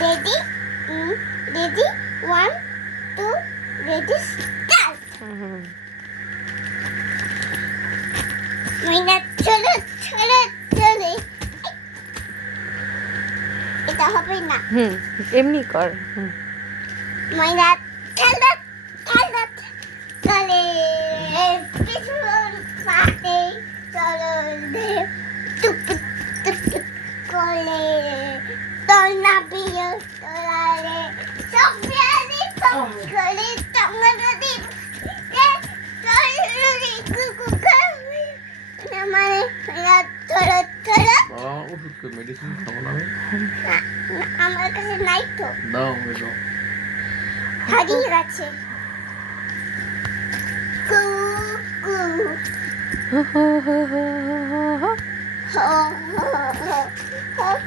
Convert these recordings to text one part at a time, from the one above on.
Ready ready one two ready start hmm. Meena চলো চলো চলে এটা হবে না হুম এমনি কর হুম। মিনা চলো চলো চলে পিছন পাতে চলো টুপ টুপ করে মেডিসিন খাব না আমার কাছে নাই তো দাও আমি দাও হারিয়ে গেছে কু কু হো হো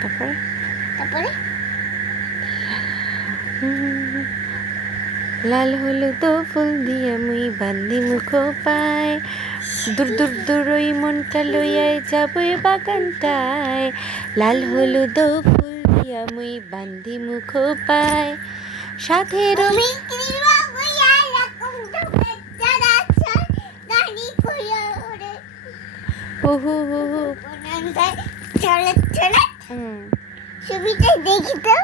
তারপরে? তারপরে। লাল হলুদ ফুল দিয়ে মুই বান্ধি মুখ পায়। দূর দূর দূর ওই মনটা লইয়াই যাবই বাগানটায়। লাল হলুদ ফুল দিয়া মুই বান্ধি মুখ পায়। সাথে রবি ওহু হু হু। চলে চলে। হুম। ছবিটা দেখি তো।